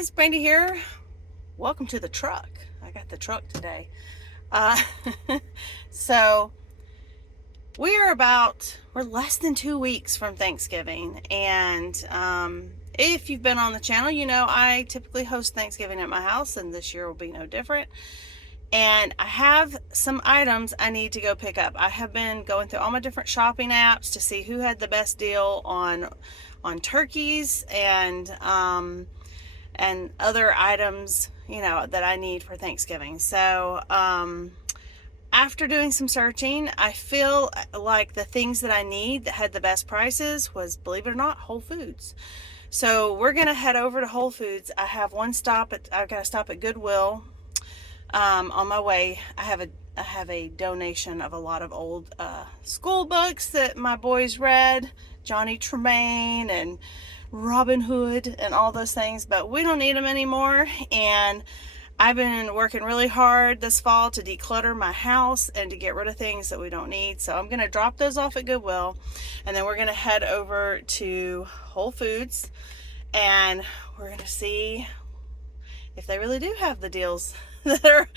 guys, Brandy here. Welcome to the truck. I got the truck today. Uh, so we're less than 2 weeks from Thanksgiving, and if you've been on the channel, you know I typically host Thanksgiving at my house, and this year will be no different. And I have some items I need to go pick up. I have been going through all my different shopping apps to see who had the best deal on turkeys and other items, you know, that I need for Thanksgiving. So after doing some searching, I feel like the things that I need that had the best prices was, believe it or not, Whole Foods. So we're gonna head over to Whole Foods. I have I've got to stop at Goodwill. On my way, I have a donation of a lot of old school books that my boys read, Johnny Tremaine and Robin Hood and all those things, but we don't need them anymore. And I've been working really hard this fall to declutter my house and to get rid of things that we don't need. So I'm going to drop those off at Goodwill, and then we're going to head over to Whole Foods, and we're going to see if they really do have the deals that are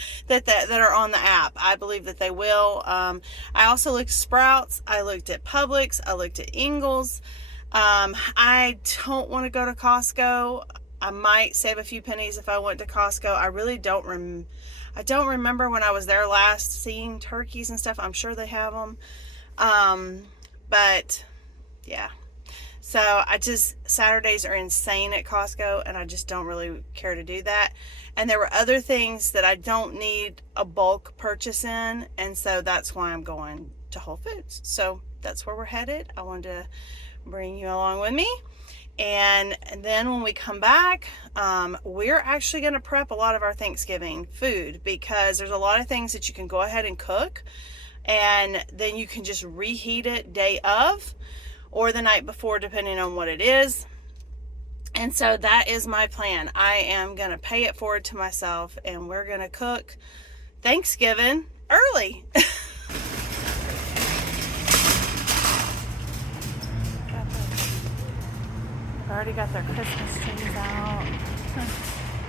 on the app. I believe that they will. I also looked at Sprouts. I looked at Publix. I looked at Ingles. I don't want to go to Costco. I might save a few pennies if I went to Costco. I really don't I don't remember when I was there last seeing turkeys and stuff. I'm sure they have them. But yeah. So Saturdays are insane at Costco, and I just don't really care to do that. And there were other things that I don't need a bulk purchase in, and so that's why I'm going to Whole Foods. So that's where we're headed. I wanted to bring you along with me. And then when we come back, we're actually going to prep a lot of our Thanksgiving food, because there's a lot of things that you can go ahead and cook, and then you can just reheat it day of or the night before, depending on what it is. And so that is my plan. I am going to pay it forward to myself, and we're going to cook Thanksgiving early. I've already got their Christmas trees out.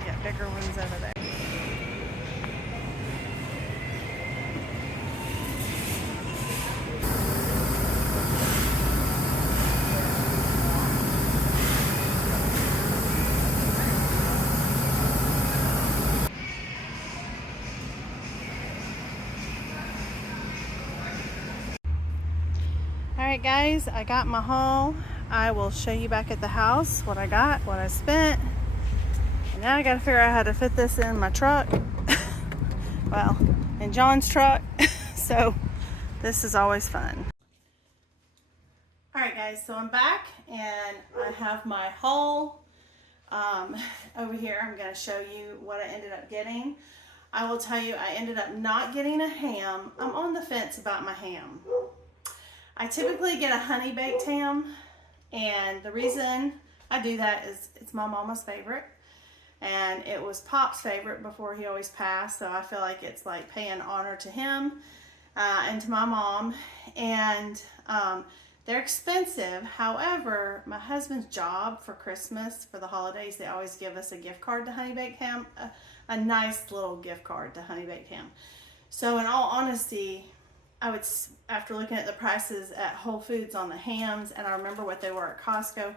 Got bigger ones over there. Alright guys, I got my haul. I will show you back at the house what I got, what I spent. And now I gotta figure out how to fit this in my truck. Well, in John's truck. So this is always fun. Alright guys, so I'm back and I have my haul over here. I'm going to show you what I ended up getting. I will tell you, I ended up not getting a ham. I'm on the fence about my ham. I typically get a honey baked ham, and the reason I do that is it's my mama's favorite, and it was Pop's favorite before he always passed, so I feel like it's like paying honor to him and to my mom. And they're expensive. However, my husband's job for Christmas, for the holidays, they always give us a gift card to Honey Baked Ham, a nice little gift card to Honey Baked Ham. So in all honesty, I would, after looking at the prices at Whole Foods on the hams, and I remember what they were at Costco,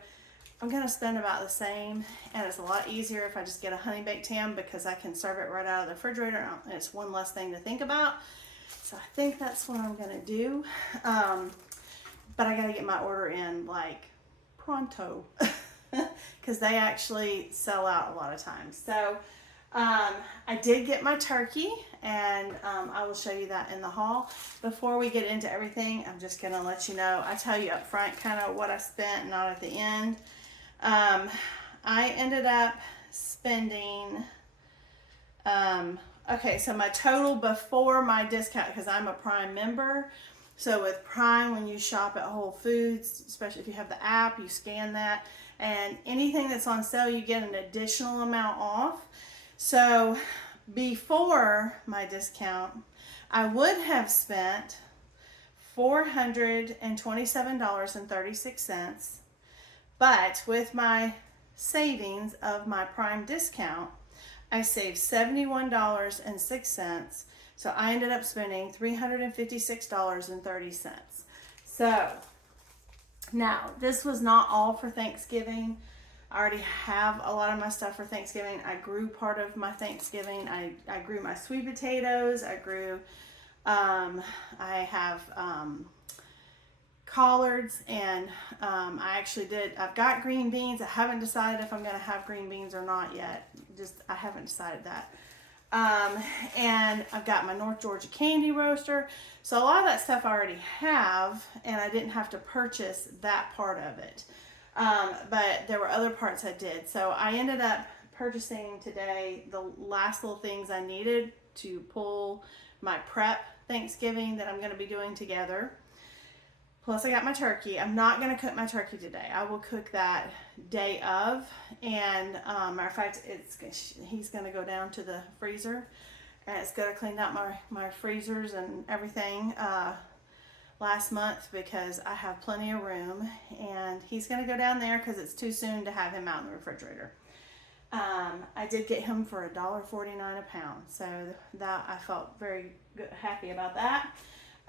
I'm going to spend about the same, and it's a lot easier if I just get a Honey Baked Ham, because I can serve it right out of the refrigerator, and it's one less thing to think about. So I think that's what I'm going to do. But I got to get my order in like pronto, because they actually sell out a lot of times. So I did get my turkey, and I will show you that in the haul. Before we get into everything, I'm just going to let you know, I tell you up front kind of what I spent, not at the end. I ended up spending, okay, so my total before my discount, because I'm a Prime member. So with Prime, when you shop at Whole Foods, especially if you have the app, you scan that, and anything that's on sale, you get an additional amount off. So before my discount, I would have spent $427.36, but with my savings of my Prime discount, I saved $71.06. So I ended up spending $356.30. So now this was not all for Thanksgiving. I already have a lot of my stuff for Thanksgiving. I grew part of my Thanksgiving. I grew my sweet potatoes. I grew, I have collards, and I've got green beans. I haven't decided if I'm going to have green beans or not yet. I haven't decided that. And I've got my North Georgia candy roaster. So a lot of that stuff I already have, and I didn't have to purchase that part of it. But there were other parts I did. So I ended up purchasing today the last little things I needed to pull my prep Thanksgiving that I'm going to be doing together. Plus I got my turkey. I'm not going to cook my turkey today. I will cook that day of. And matter of fact, he's going to go down to the freezer. And it's going to clean out my freezers and everything last month, because I have plenty of room. And he's going to go down there because it's too soon to have him out in the refrigerator. I did get him for $1.49 a pound. So that I felt very good, happy about that.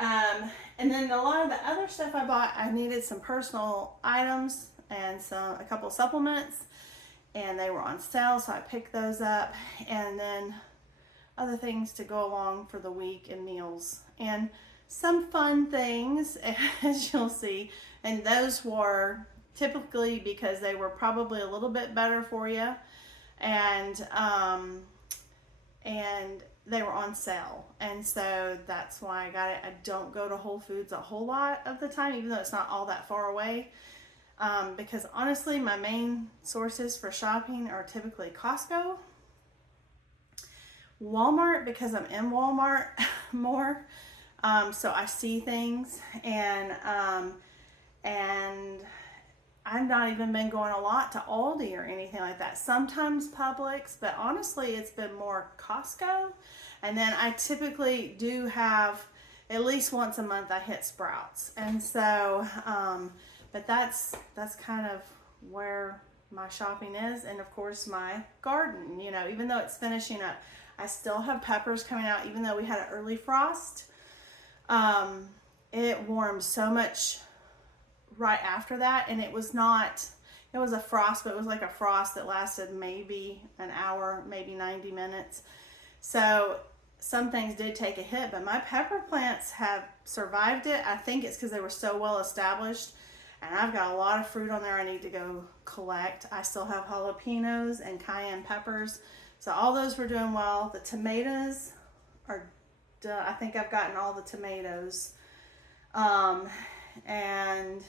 And then a lot of the other stuff I bought, I needed some personal items and a couple supplements, and they were on sale, so I picked those up. And then other things to go along for the week and meals and some fun things, as you'll see. And those were typically because they were probably a little bit better for you, and they were on sale, and so that's why I got it. I don't go to Whole Foods a whole lot of the time, even though it's not all that far away, because honestly my main sources for shopping are typically Costco, Walmart, because I'm in Walmart more, so I see things, and I've not even been going a lot to Aldi or anything like that. Sometimes Publix, but honestly, it's been more Costco. And then I typically do have, at least once a month, I hit Sprouts. And so, but that's kind of where my shopping is. And of course, my garden, even though it's finishing up, I still have peppers coming out, even though we had an early frost. It warmed so much right after that, and it was a frost, but it was like a frost that lasted maybe an hour, maybe 90 minutes. So some things did take a hit, but my pepper plants have survived it. I think it's because they were so well established, and I've got a lot of fruit on there I need to go collect. I still have jalapenos and cayenne peppers, so all those were doing well. The tomatoes are done. I think I've gotten all the tomatoes, and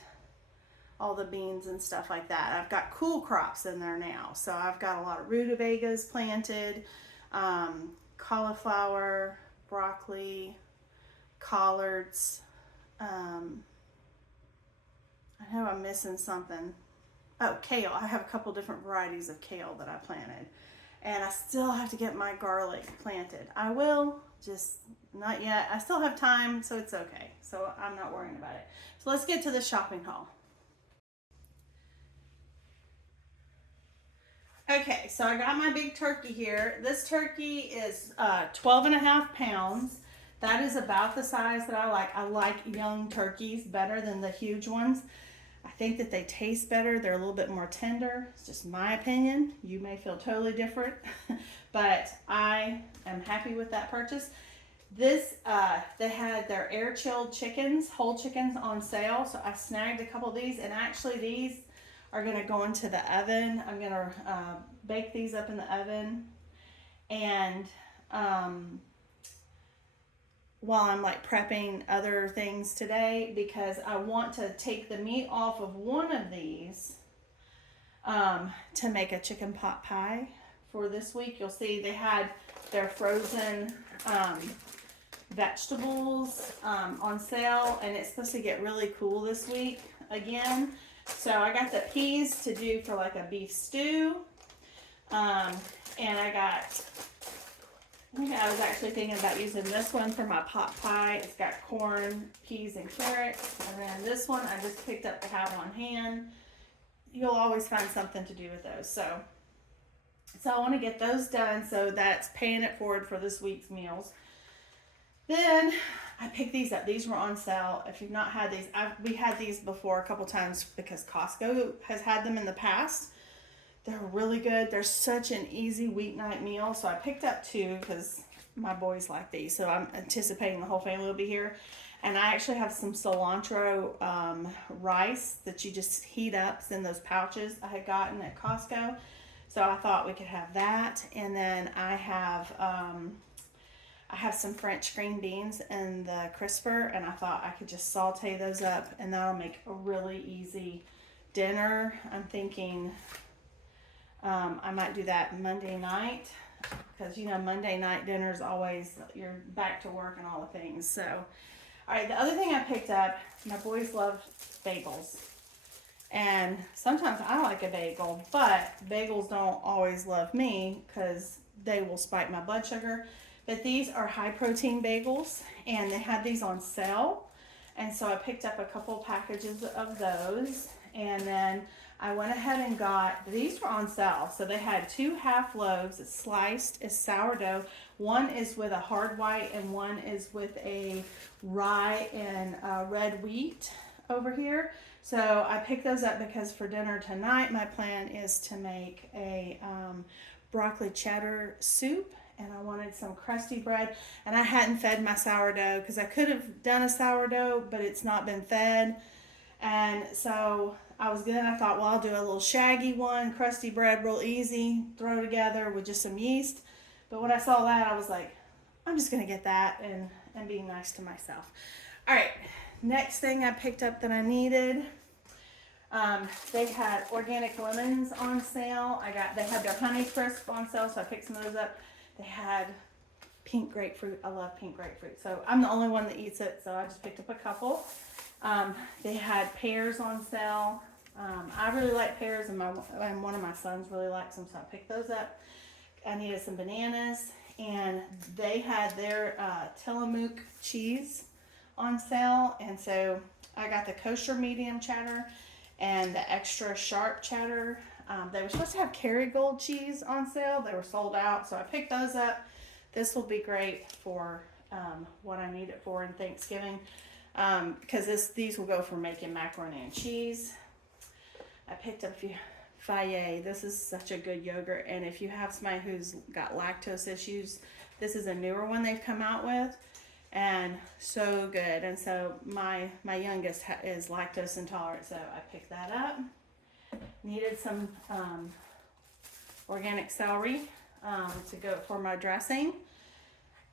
all the beans and stuff like that. I've got cool crops in there now. So I've got a lot of rutabagas planted, cauliflower, broccoli, collards. I know I'm missing something. Oh, kale. I have a couple different varieties of kale that I planted. And I still have to get my garlic planted. I will, just not yet. I still have time, so it's okay. So I'm not worrying about it. So let's get to the shopping haul. Okay, so I got my big turkey here. This turkey is 12 and a half pounds. That is about the size that I like. I like young turkeys better than the huge ones. I think that they taste better. They're a little bit more tender. It's just my opinion. You may feel totally different, but I am happy with that purchase. This, they had their air chilled chickens, whole chickens on sale. So I snagged a couple of these, and actually these are going to go into the oven. I'm going to bake these up in the oven, and while I'm like prepping other things today, because I want to take the meat off of one of these to make a chicken pot pie for this week. You'll see they had their frozen vegetables on sale, and it's supposed to get really cool this week again. So I got the peas to do for like a beef stew, and I was actually thinking about using this one for my pot pie. It's got corn, peas, and carrots. And then this one I just picked up to have on hand. you'll always find something to do with those. So I want to get those done, so that's paying it forward for this week's meals. Then I picked these up. These were on sale. If you've not had these, we had these before a couple times because Costco has had them in the past. They're really good. They're such an easy weeknight meal. So I picked up 2 because my boys like these. So I'm anticipating the whole family will be here. And I actually have some cilantro rice that you just heat up. It's in those pouches I had gotten at Costco. So I thought we could have that. And then I have some French green beans in the crisper, and I thought I could just saute those up, and that'll make a really easy dinner. I'm thinking I might do that Monday night, because you know Monday night dinner is always, you're back to work and all the things. So, all right, the other thing I picked up, my boys love bagels. And sometimes I like a bagel, but bagels don't always love me because they will spike my blood sugar. But these are high protein bagels, and they had these on sale. And so I picked up a couple packages of those. And then I went ahead and got, these were on sale. So they had 2 half loaves sliced as sourdough. One is with a hard white and one is with a rye and red wheat over here. So I picked those up because for dinner tonight, my plan is to make a broccoli cheddar soup. And I wanted some crusty bread. And I hadn't fed my sourdough because I could have done a sourdough, but it's not been fed. And so I thought, well, I'll do a little shaggy one, crusty bread, real easy, throw together with just some yeast. But when I saw that, I was like, I'm just going to get that and be nice to myself. All right. Next thing I picked up that I needed, they had organic lemons on sale. They had their Honey Crisp on sale, so I picked some of those up. They had pink grapefruit. I love pink grapefruit, so I'm the only one that eats it, so I just picked up a couple. They had pears on sale. I really like pears, and one of my sons really likes them, so I picked those up. I needed some bananas, and they had their Tillamook cheese on sale, and so I got the kosher medium cheddar and the extra sharp cheddar. They were supposed to have Kerrygold cheese on sale. They were sold out, so I picked those up. This will be great for what I need it for in Thanksgiving, because these will go for making macaroni and cheese. I picked up a few Fayet. This is such a good yogurt, and if you have somebody who's got lactose issues, this is a newer one they've come out with. And so good. And so my youngest is lactose intolerant, so I picked that up. Needed some organic celery to go for my dressing.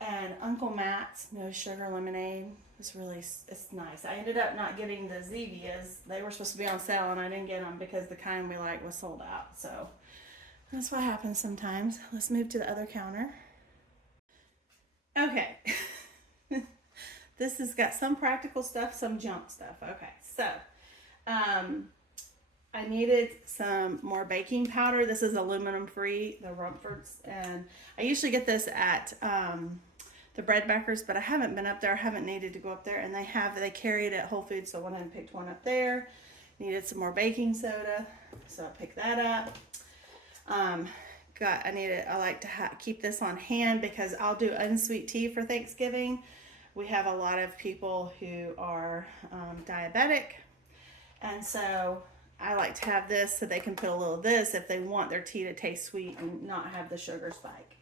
And Uncle Matt's no sugar lemonade. It's nice. I ended up not getting the Zevias. They were supposed to be on sale, and I didn't get them because the kind we like was sold out. So that's what happens sometimes. Let's move to the other counter. Okay. This has got some practical stuff, some junk stuff. Okay, so I needed some more baking powder. This is aluminum free, the Rumfords, and I usually get this at the Bread Backers, but I haven't been up there. I haven't needed to go up there, and they carry it at Whole Foods, so I went ahead and picked one up there. Needed some more baking soda, so I picked that up. I like to keep this on hand because I'll do unsweet tea for Thanksgiving. We have a lot of people who are diabetic, and so I like to have this so they can put a little of this if they want their tea to taste sweet and not have the sugar spike.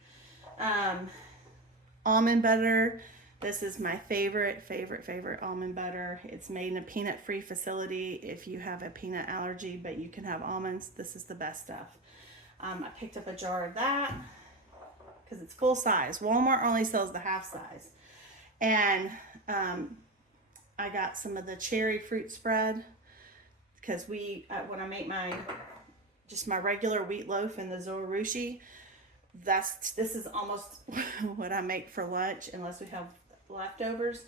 Almond butter. This is my favorite almond butter. It's made in a peanut-free facility if you have a peanut allergy, but you can have almonds. This is the best stuff. I picked up a jar of that because it's full size. Walmart only sells the half size. And I got some of the cherry fruit spread because when I make my regular wheat loaf in the Zorushi, this is almost what I make for lunch unless we have leftovers.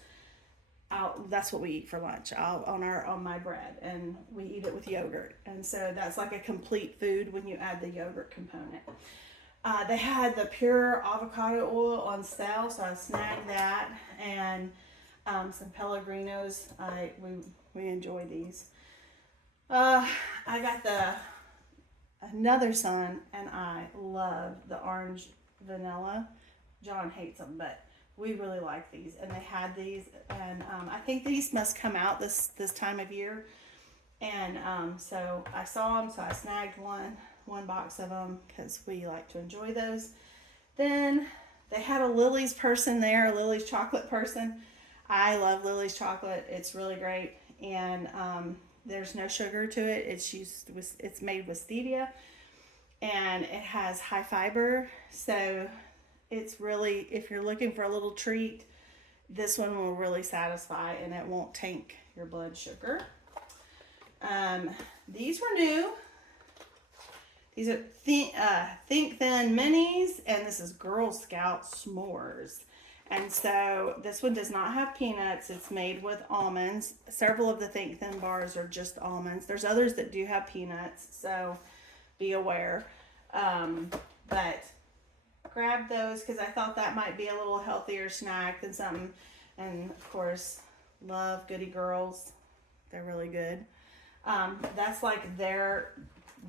That's what we eat for lunch on my bread, and we eat it with yogurt, and so that's like a complete food when you add the yogurt component. They had the pure avocado oil on sale, so I snagged that, and some Pellegrinos. We enjoy these. Uh, I got another son, and I love the orange vanilla. John hates them, but we really like these, and they had these, and I think these must come out this time of year, and so I saw them, so I snagged one box of them because we like to enjoy those. Then they had a Lily's person there, a Lily's chocolate person. I love Lily's chocolate; it's really great, and there's no sugar to it. It's made with stevia, and it has high fiber, so it's really, if you're looking for a little treat, this one will really satisfy, and it won't tank your blood sugar. Um, these were new. These are Think Thin Minis, and this is Girl Scout S'mores. And so this one does not have peanuts. It's made with almonds. Several of the Think Thin bars are just almonds. There's others that do have peanuts, so be aware. But grab those because I thought that might be a little healthier snack than something. And of course, love Goody Girls. They're really good. That's like their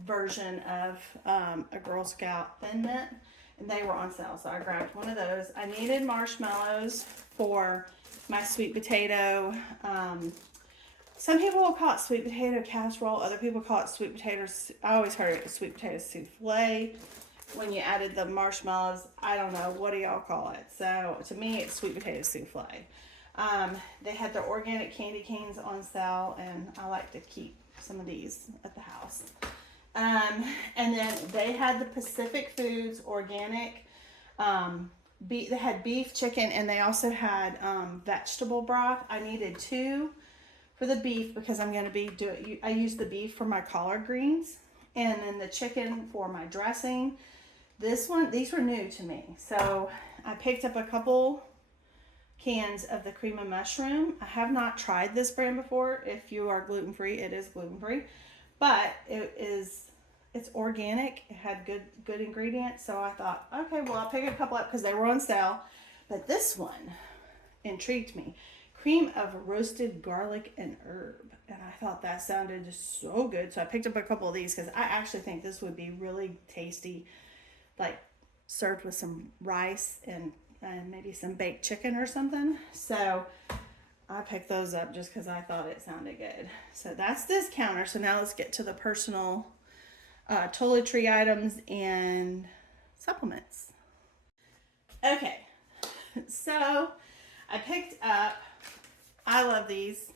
version of a Girl Scout Thin Mint, and they were on sale, so I grabbed one of those. I needed marshmallows for my sweet potato. Some people will call it sweet potato casserole. Other people call it sweet potatoes. I always heard it was sweet potato souffle. When you added the marshmallows, I don't know, what do y'all call it? So to me, it's sweet potato souffle. They had their organic candy canes on sale, and I like to keep some of these at the house. And then they had the Pacific Foods organic. They had beef, chicken, and they also had vegetable broth. I needed 2 for the beef because I'm going to I use the beef for my collard greens, and then the chicken for my dressing. These were new to me, so I picked up a couple cans of the cream of mushroom. I have not tried this brand before. If you are gluten free, it is gluten free, but it's organic. It had good ingredients, so I thought, okay, well, I'll pick a couple up because they were on sale. But this one intrigued me. Cream of roasted garlic and herb, and I thought that sounded just so good, so I picked up a couple of these because I actually think this would be really tasty, like served with some rice and maybe some baked chicken or something. So I picked those up just because I thought it sounded good. So that's this counter. So now let's get to the personal toiletry items and supplements. Okay, so I picked up, I love these,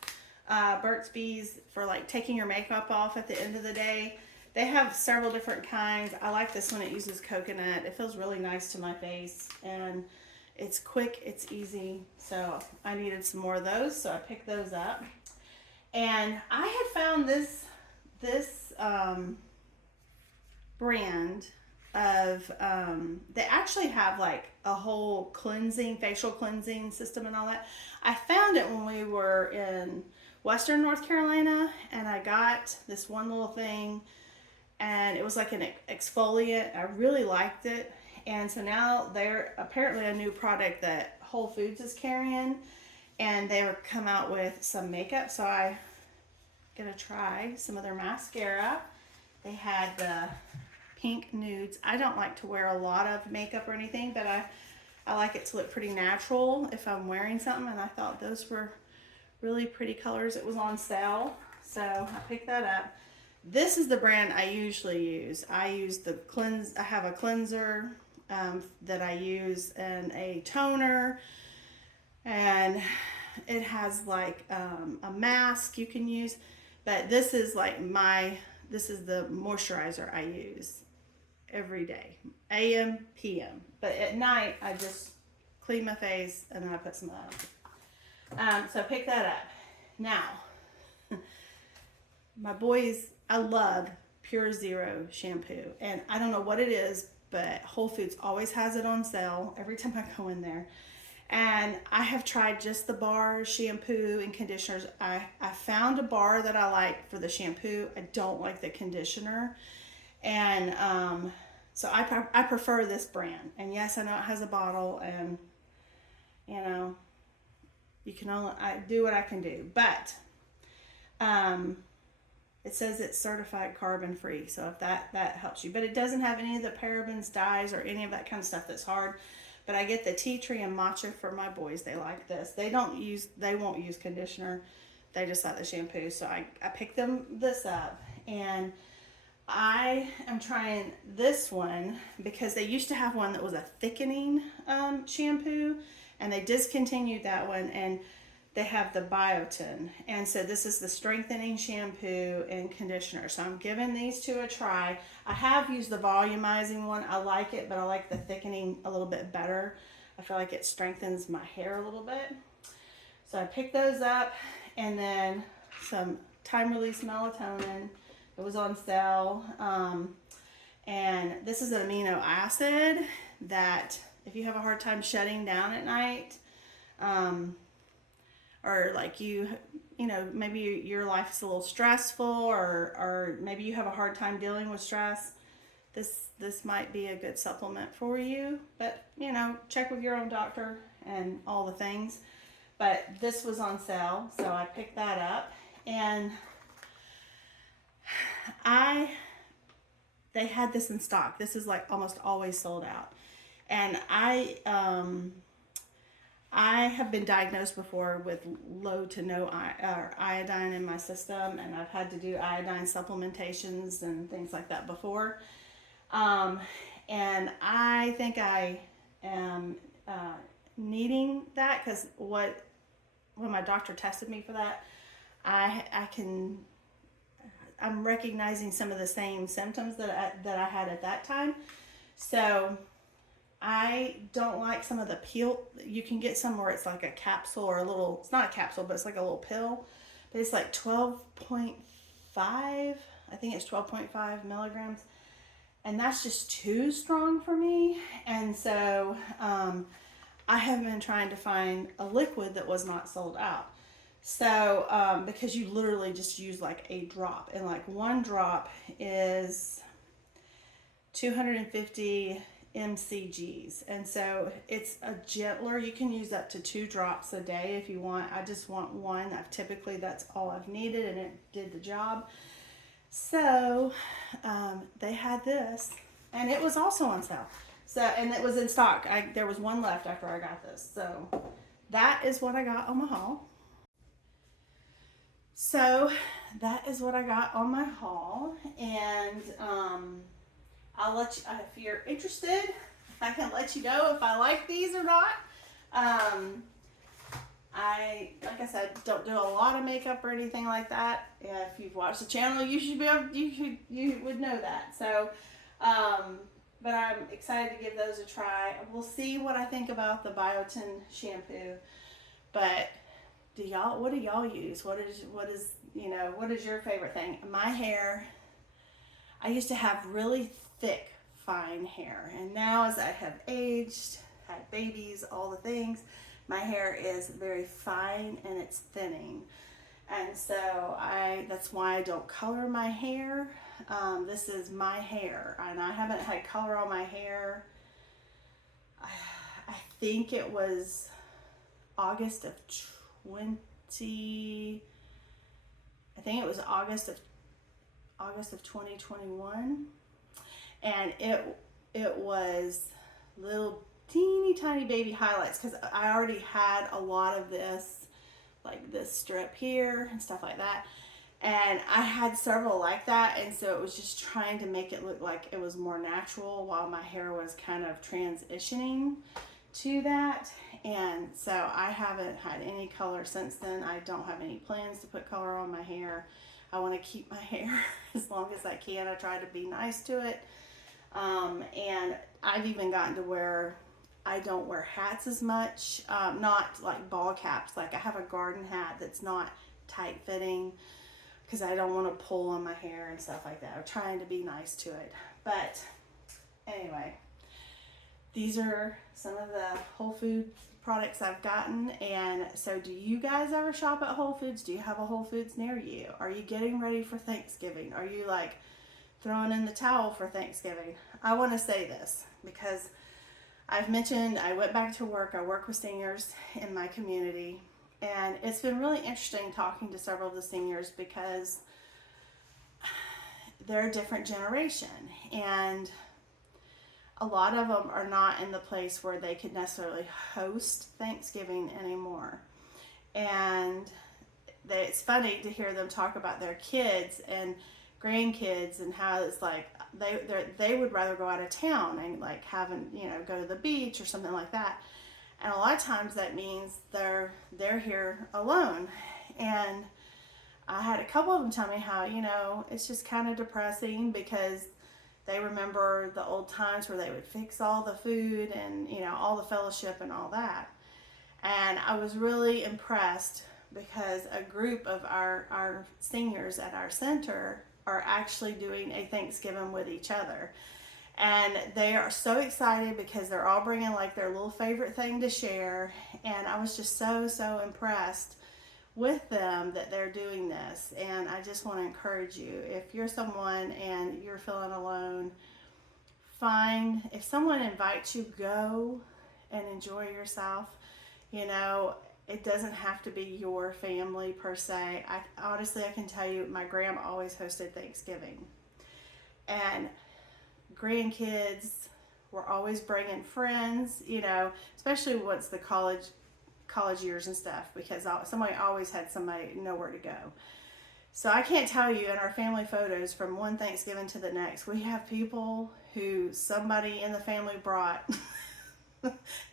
Burt's Bees for like taking your makeup off at the end of the day. They have several different kinds. I like this one. It uses coconut. It feels really nice to my face, and it's quick, it's easy. So I needed some more of those, so I picked those up. And I had found this brand of they actually have like a whole facial cleansing system and all that. I found it when we were in Western North Carolina, and I got this one little thing, and it was like an exfoliant. I really liked it, and so now they're apparently a new product that Whole Foods is carrying, and they were come out with some makeup, so I gonna try some of their mascara. They had the pink nudes. I don't like to wear a lot of makeup or anything, but I like it to look pretty natural if I'm wearing something, and I thought those were really pretty colors. It was on sale, so I picked that up. This is the brand I usually use. I have a cleanser that I use, and a toner, and it has like a mask you can use, but this is the moisturizer I use every day, AM, PM. But at night, I just clean my face and then I put some of that on. So I picked that up. Now, my boys, I love Pure Zero shampoo. And I don't know what it is, but Whole Foods always has it on sale every time I go in there. And I have tried just the bar shampoo and conditioners. I found a bar that I like for the shampoo. I don't like the conditioner. And so I prefer this brand. And yes, I know it has a bottle, and you know, I do what I can do. But It says it's certified carbon free, so if that helps you. But it doesn't have any of the parabens, dyes, or any of that kind of stuff that's hard. But I get the tea tree and matcha for my boys. They like this. They won't use conditioner. They just like the shampoo. So I picked them this up, and I am trying this one because they used to have one that was a thickening shampoo, and they discontinued that one, and they have the biotin. And so this is the strengthening shampoo and conditioner. So I'm giving these two a try. I have used the volumizing one. I like it, but I like the thickening a little bit better. I feel like it strengthens my hair a little bit. So I picked those up, and then some time release melatonin. It was on sale. And this is an amino acid that if you have a hard time shutting down at night, or like you know, maybe your life is a little stressful, or maybe you have a hard time dealing with stress, this might be a good supplement for you. But, you know, check with your own doctor and all the things. But this was on sale, so I picked that up, and they had this in stock. This is like almost always sold out. And I have been diagnosed before with low to no iodine in my system, and I've had to do iodine supplementations and things like that before. And I think I am needing that, because when my doctor tested me for that, I'm recognizing some of the same symptoms that I had at that time. So I don't like some of the pill. You can get some where it's like a capsule or a little, it's not a capsule, but it's like a little pill. But it's like 12.5, I think it's 12.5 milligrams. And that's just too strong for me. And so I have been trying to find a liquid that was not sold out. So because you literally just use like a drop, and like one drop is 250 mcgs, and so it's a gentler. You can use up to 2 drops a day if you want. I just want one. Typically that's all I've needed, and it did the job. So they had this, and it was also on sale. So, and it was in stock. There was one left after I got this. So that is what I got on my haul. So that is what I got on my haul, and I'll let you, if you're interested, I can let you know if I like these or not. Like I said, don't do a lot of makeup or anything like that. If you've watched the channel, you should be able, you would know that. So, but I'm excited to give those a try. We'll see what I think about the biotin shampoo. But what do y'all use? What is your favorite thing? My hair, I used to have really thick, fine hair, and now as I have aged, had babies, all the things, my hair is very fine and it's thinning. And so that's why I don't color my hair. This is my hair, and I haven't had color on my hair. I think it was August of 2021, and it was little teeny tiny baby highlights, because I already had a lot of this, like this strip here and stuff like that, and I had several like that, and so it was just trying to make it look like it was more natural while my hair was kind of transitioning to that. And so I haven't had any color since then. I don't have any plans to put color on my hair. I want to keep my hair as long as I can. I try to be nice to it. And I've even gotten to where I don't wear hats as much. Not like ball caps. Like I have a garden hat that's not tight fitting, because I don't want to pull on my hair and stuff like that. I'm trying to be nice to it. But anyway, these are some of the Whole Foods products I've gotten. And so, do you guys ever shop at Whole Foods? Do you have a Whole Foods near you? Are you getting ready for Thanksgiving? Are you like throwing in the towel for Thanksgiving? I want to say this because I've mentioned I went back to work. I work with seniors in my community, and it's been really interesting talking to several of the seniors, because they're a different generation, and a lot of them are not in the place where they could necessarily host Thanksgiving anymore. And it's funny to hear them talk about their kids and grandkids and how it's like they would rather go out of town and like having, you know, go to the beach or something like that. And a lot of times that means they're here alone. And I had a couple of them tell me how, you know, it's just kind of depressing because they remember the old times where they would fix all the food and, you know, all the fellowship and all that. And I was really impressed because a group of our seniors at our center are actually doing a Thanksgiving with each other. And they are so excited because they're all bringing like their little favorite thing to share. And I was just so impressed with them that they're doing this. And I just want to encourage you, if you're someone and you're feeling alone, if someone invites you, go and enjoy yourself. You know, it doesn't have to be your family per se. Honestly, I can tell you, my grandma always hosted Thanksgiving, and grandkids were always bringing friends, you know, especially once the college years and stuff, because somebody always had somebody nowhere to go. So I can't tell you, in our family photos from one Thanksgiving to the next, we have people who somebody in the family brought.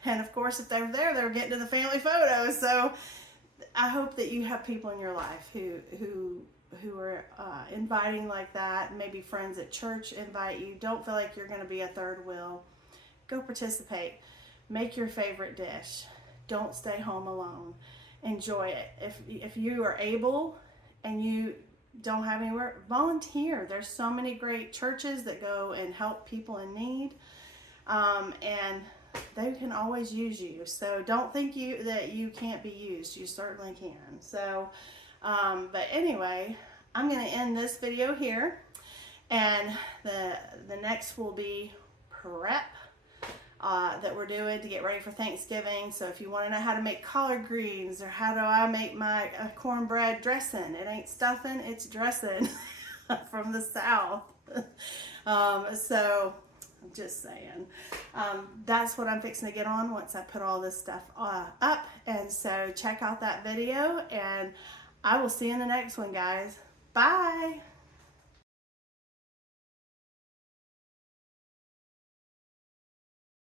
And of course, if they were there, they were getting to the family photos. So I hope that you have people in your life who are inviting like that. Maybe friends at church invite you. Don't feel like you're going to be a third wheel. Go participate. Make your favorite dish. Don't stay home alone. Enjoy it. If you are able and you don't have anywhere, volunteer. There's so many great churches that go and help people in need, and they can always use you. So don't think that you can't be used. You certainly can. So, but anyway, I'm going to end this video here, and the next will be prep. That we're doing to get ready for Thanksgiving. So if you want to know how to make collard greens, or how do I make my cornbread dressing, it ain't stuffing, it's dressing from the South. So I'm just saying, that's what I'm fixing to get on once I put all this stuff up. And so check out that video, and I will see you in the next one, guys. Bye.